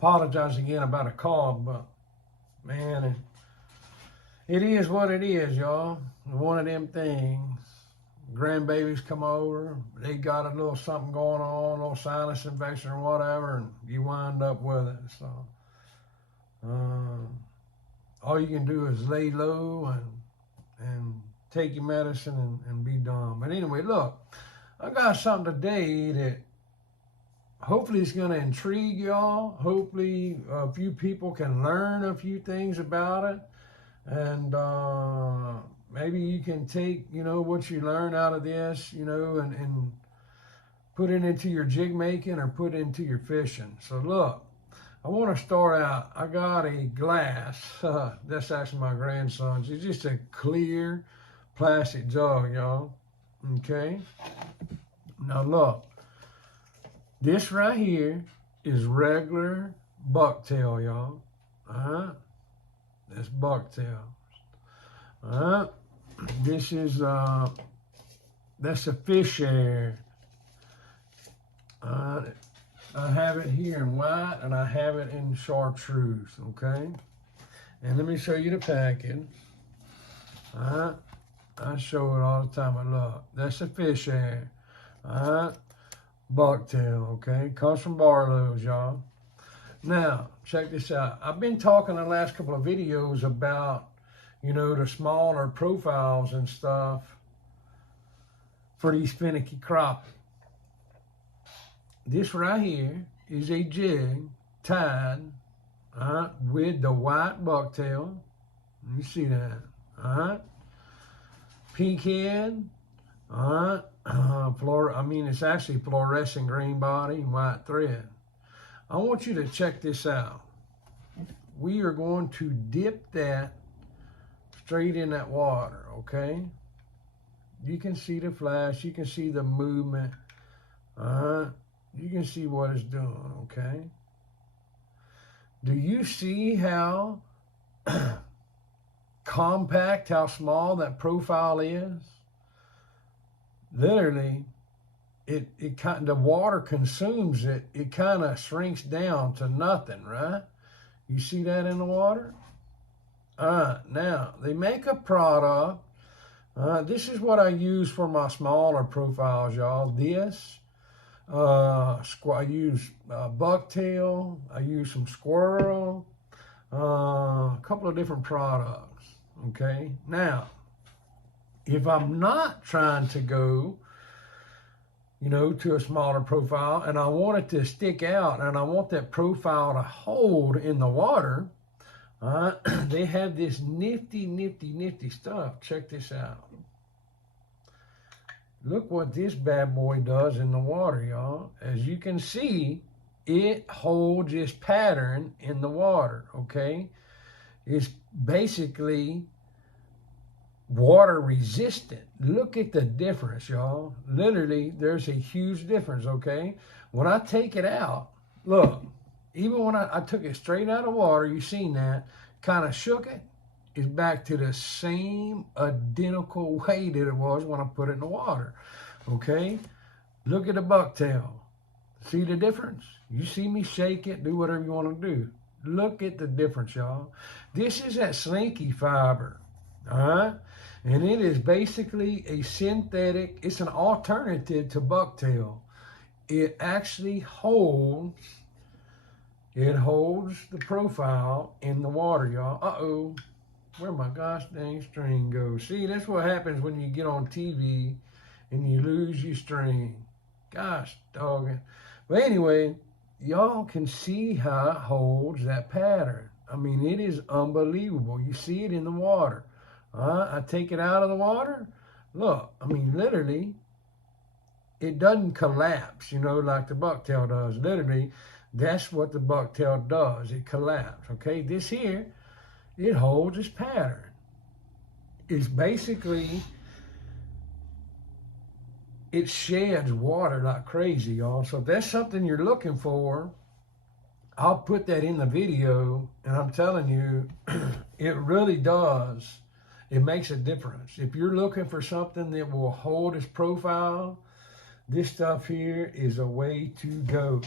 apologize again about a cough, but man, it is what it is, y'all. One of them things. Grandbabies come over, they got a little something going on, a little sinus infection or whatever, and you wind up with it. So all you can do is lay low and take your medicine and be done. But anyway, look, I got something today that hopefully it's going to intrigue y'all. Hopefully a few people can learn a few things about it. And maybe you can take, what you learn out of this, and put it into your jig making or put it into your fishing. So look, I want to start out. I got a glass. That's actually my grandson's. It's just a clear plastic jug, y'all. Okay? Now look, this right here is regular bucktail, y'all. That's bucktail. This is that's a fish hair. I have it here in white and I have it in chartreuse, okay? And let me show you the package. I show it all the time. I love. That's a fish hair. Bucktail, okay? Comes from Barlow's, y'all. Now, check this out. I've been talking in the last couple of videos about, the smaller profiles and stuff for these finicky crappie. This right here is a jig tied with the white bucktail. You see that? Pink head. It's actually fluorescent green body, white thread. I want you to check this out. We are going to dip that straight in that water, okay? You can see the flash, you can see the movement. You can see what it's doing, okay? Do you see how compact, how small that profile is? Literally, the water consumes it. It kind of shrinks down to nothing, right? You see that in the water? Now, they make a product. This is what I use for my smaller profiles, y'all. I use Bucktail. I use some Squirrel. A couple of different products, okay? Now, if I'm not trying to go, to a smaller profile and I want it to stick out and I want that profile to hold in the water, they have this nifty stuff. Check this out. Look what this bad boy does in the water, y'all. As you can see, it holds its pattern in the water, okay? It's basically water resistant. Look at the difference, y'all. Literally, there's a huge difference, okay? When I take it out, look, even when I took it straight out of water, you seen that, kind of shook it, it's back to the same identical way that it was when I put it in the water, okay? Look at the bucktail. See the difference? You see me shake it, do whatever you want to do. Look at the difference, y'all. This is that Slinky Fibre, and it is basically a synthetic, it's an alternative to bucktail. It actually holds the profile in the water, y'all. Where my gosh dang string goes? See, that's what happens when you get on TV and you lose your string. Gosh doggone. But anyway, y'all can see how it holds that pattern. I mean, it is unbelievable. You see it in the water. I take it out of the water. Look, I mean, literally, it doesn't collapse, like the bucktail does. Literally, that's what the bucktail does. It collapses, okay? This here, it holds its pattern. It's basically, it sheds water like crazy, y'all. So if that's something you're looking for, I'll put that in the video, and I'm telling you, it really does. It makes a difference. If you're looking for something that will hold its profile, this stuff here is a way to go.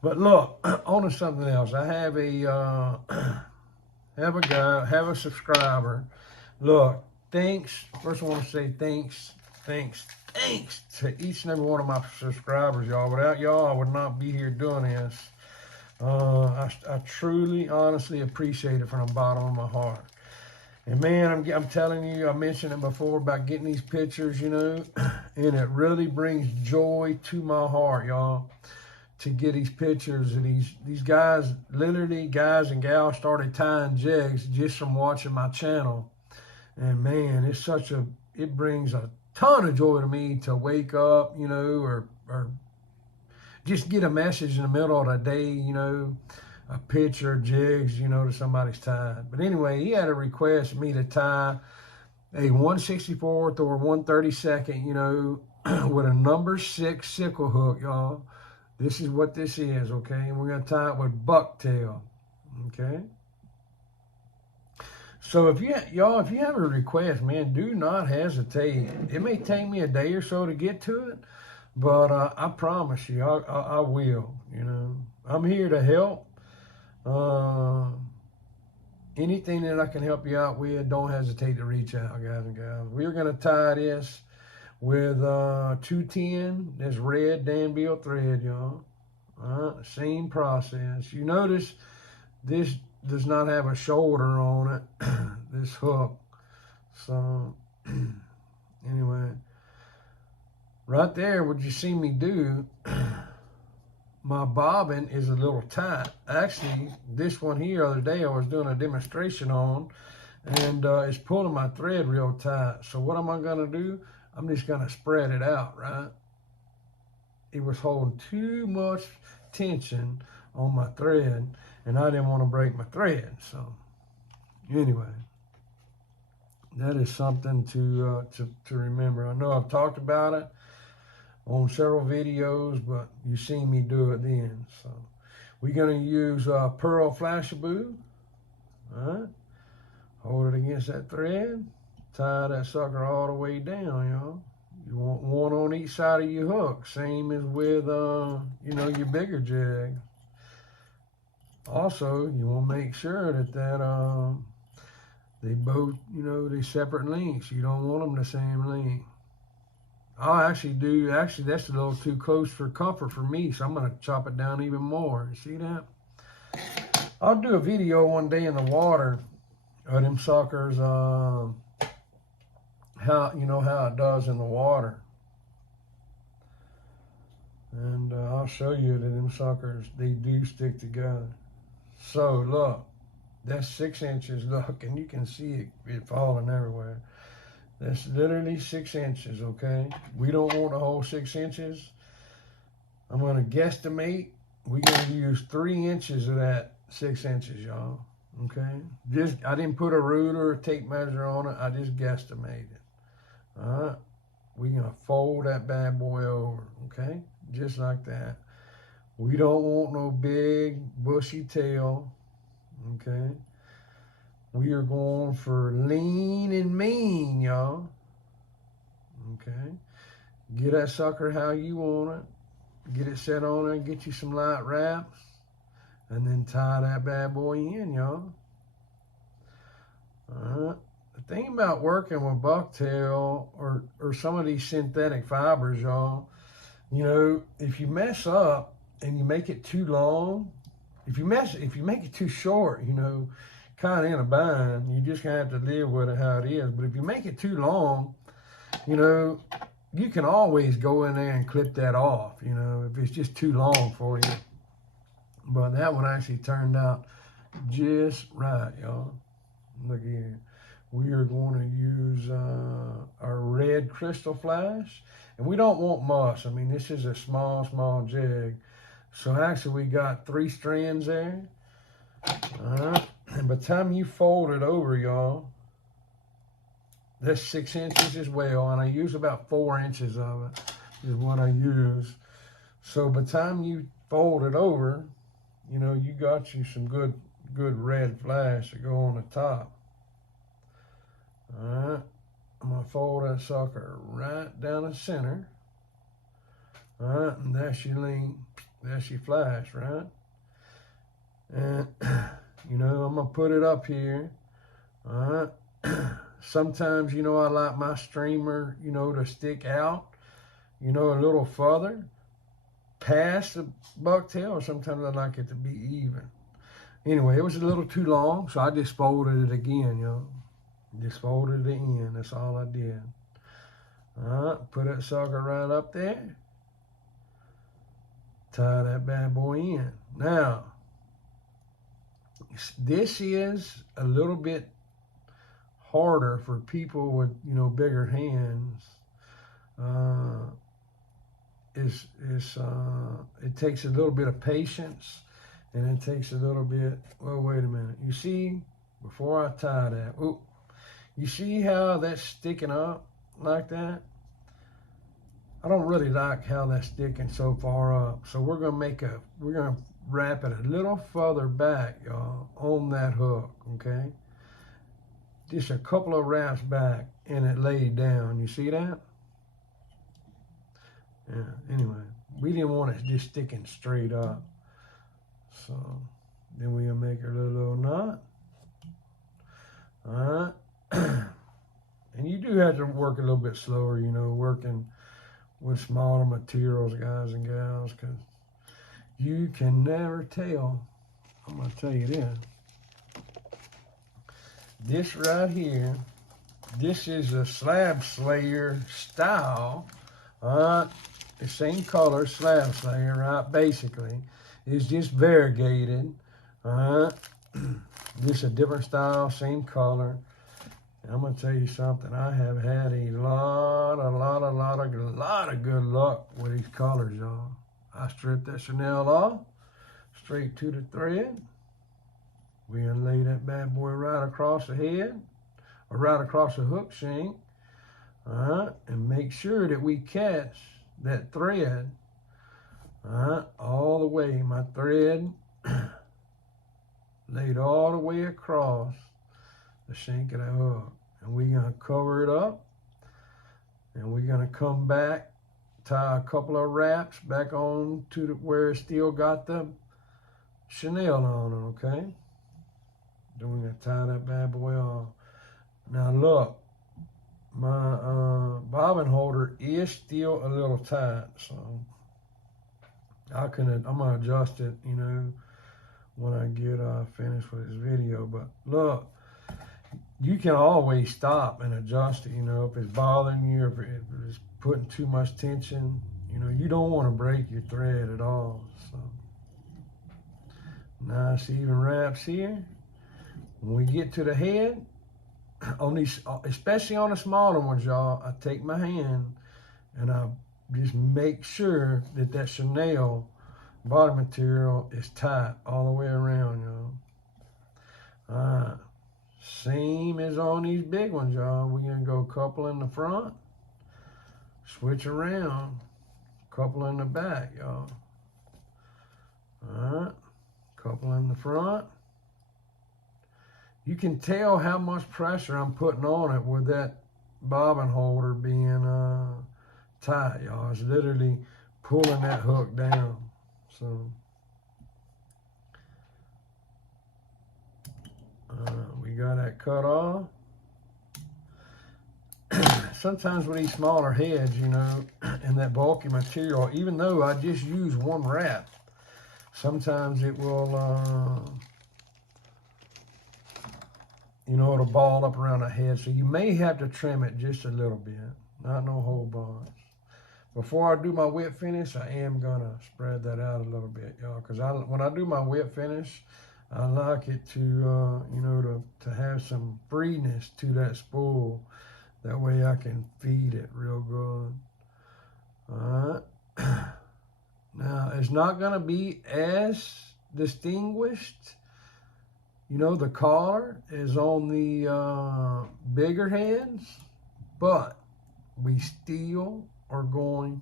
But look, on to something else. I have a have a subscriber. Look, thanks. First I want to say thanks to each and every one of my subscribers, y'all. Without y'all, I would not be here doing this. I truly, honestly appreciate it from the bottom of my heart. And man, I'm telling you, I mentioned it before about getting these pictures, you know, and it really brings joy to my heart, y'all, to get these pictures of these guys. Literally, guys and gals started tying jigs just from watching my channel. And man, it brings a ton of joy to me to wake up, you know, or just get a message in the middle of the day, you know, a picture of jigs, you know, to somebody's tied. But anyway, he had a request me to tie a 1/64th or 1/32nd, you know, with a number 6 sickle hook, y'all. This is what this is, okay? And we're going to tie it with bucktail, okay? So if you have a request, man, do not hesitate. It may take me a day or so to get to it, but I promise you, I will. You know, I'm here to help. Anything that I can help you out with, don't hesitate to reach out, guys and gals. We're gonna tie this with 210. That's red Danville thread, y'all. Same process. You notice this does not have a shoulder on it, this hook. So anyway, right there, what you see me do, my bobbin is a little tight. Actually, this one here the other day I was doing a demonstration on, and it's pulling my thread real tight. So what am I gonna do? I'm just gonna spread it out, right? It was holding too much tension on my thread, and I didn't want to break my thread. So anyway, that is something to remember. I know I've talked about it on several videos, but you seen me do it then. So we're going to use pearl flashaboo. All right, hold it against that thread, tie that sucker all the way down, y'all. You want one on each side of your hook, same as with you know, your bigger jig. Also, you want to make sure that they both, you know, they separate lengths. You don't want them the same length. Actually, that's a little too close for comfort for me, so I'm going to chop it down even more. You see that? I'll do a video one day in the water of them suckers, how it does in the water. And I'll show you that them suckers, they do stick together. So look, that's 6 inches. Look, and you can see it falling everywhere. That's literally 6 inches, okay? We don't want a whole 6 inches. I'm gonna guesstimate. We're gonna use 3 inches of that 6 inches, y'all, okay? I didn't put a ruler or tape measure on it. I just guesstimated. All right, we're gonna fold that bad boy over, okay? Just like that. We don't want no big bushy tail, okay? We are going for lean and mean, y'all. Okay. Get that sucker how you want it. Get it set on there and get you some light wraps. And then tie that bad boy in, y'all. Alright. The thing about working with bucktail or some of these synthetic fibers, y'all, you know, if you mess up and you make it too long, if you make it too short, you know, kind of in a bind, you just gonna have to live with it how it is. But if you make it too long, you know, you can always go in there and clip that off, you know, if it's just too long for you. But that one actually turned out just right, y'all. Look here. We are going to use our red crystal flash, and we don't want muss. I mean, this is a small jig. So actually we got 3 strands there. And by the time you fold it over, y'all, that's 6 inches as well, and I use about 4 inches of it is what I use. So by the time you fold it over, you know, you got you some good red flash to go on the top. All right, I'm gonna fold that sucker right down the center. All right, and that's your length. There she flies, right? And, you know, I'm going to put it up here. All right. Sometimes, you know, I like my streamer, you know, to stick out, you know, a little further past the bucktail. Sometimes I like it to be even. Anyway, it was a little too long, so I just folded it again, you know. Just folded it in. That's all I did. All right, put that sucker right up there. Tie that bad boy in. Now, this is a little bit harder for people with, you know, bigger hands. It takes a little bit of patience, and it takes a little bit. Well, wait a minute. You see, before I tie that, ooh, you see how that's sticking up like that? I don't really like how that's sticking so far up. So we're gonna wrap it a little further back, y'all, on that hook, okay? Just a couple of wraps back, and it laid down. You see that? Yeah, anyway, we didn't want it just sticking straight up. So then we'll make a little knot. All right. And you do have to work a little bit slower, you know, working with smaller materials, guys and gals, because you can never tell. I'm going to tell you this. This right here, this is a slab slayer style. All right. The same color, slab slayer, right? Basically, it's just variegated. All right. Just a different style, same color. And I'm gonna tell you something. I have had a lot of good luck with these colors, y'all. I stripped that chenille off, straight to the thread. We gonna lay that bad boy right across the head, or right across the hook shank. All right, and make sure that we catch that thread. All right, all the way. My thread laid all the way across the shank of the hook. And we're going to cover it up. And we're going to come back, tie a couple of wraps back on to where it still got the chenille on it, okay? Then we're going to tie that bad boy off. Now look, my bobbin holder is still a little tight, so I'm going to adjust it, you know, when I get finished with this video. But look, you can always stop and adjust it, you know, if it's bothering you, if it's putting too much tension, you know, you don't want to break your thread at all. So nice even wraps here. When we get to the head, on these, especially on the smaller ones, y'all, I take my hand and I just make sure that that chenille bottom material is tight all the way around, y'all. All right. Same as on these big ones, y'all. We're going to go a couple in the front, switch around, couple in the back, y'all. All right. Couple in the front. You can tell how much pressure I'm putting on it with that bobbin holder being tight, y'all. It's literally pulling that hook down. So we got that cut off. Sometimes with these smaller heads, you know, and that bulky material, even though I just use one wrap, sometimes it will, you know, it'll ball up around the head. So you may have to trim it just a little bit, not no whole bunch. Before I do my whip finish, I am gonna spread that out a little bit, y'all, because when I do my whip finish, I like it to, you know, to have some freeness to that spool. That way I can feed it real good. All right. Now, it's not gonna be as distinguished, you know, the collar is on the bigger heads, but we still are going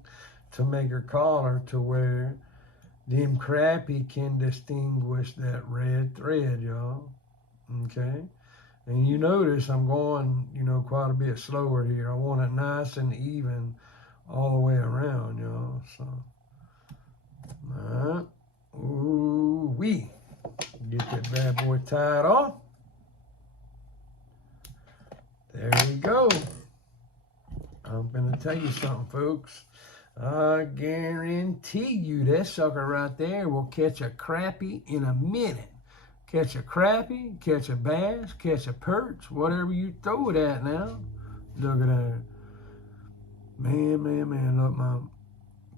to make a collar to where them crappie can distinguish that red thread, y'all. Okay? And you notice I'm going, you know, quite a bit slower here. I want it nice and even all the way around, y'all. So Ooh-wee. Get that bad boy tied off. There you go. I'm going to tell you something, folks. I guarantee you that sucker right there will catch a crappie in a minute. Catch a crappie, catch a bass, catch a perch, whatever you throw it at now. Look at that. Man, look, my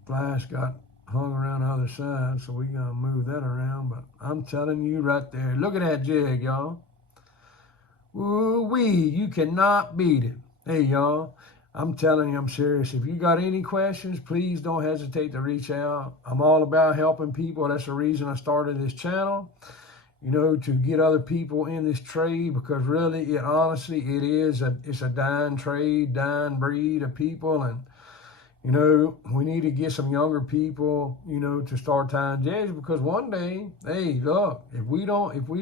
flash got hung around the other side, so we gotta move that around, but I'm telling you right there, look at that jig, y'all. Woo-wee, you cannot beat it. Hey, y'all, I'm telling you, I'm serious. If you got any questions, please don't hesitate to reach out. I'm all about helping people. That's the reason I started this channel, you know, to get other people in this trade, because really, it's a dying trade, dying breed of people, and you know, we need to get some younger people, you know, to start tying jigs, because one day, hey, look, if we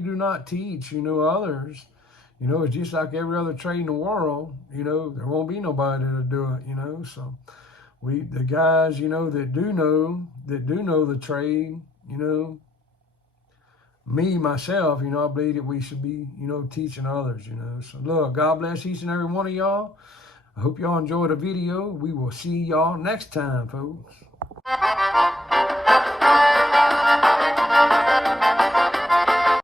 do not teach, you know, others, you know, it's just like every other trade in the world, you know, there won't be nobody to do it, you know. So the guys, you know, that do know the trade, you know, me, myself, you know, I believe that we should be, you know, teaching others, you know. So look, God bless each and every one of y'all. I hope y'all enjoyed the video. We will see y'all next time, folks.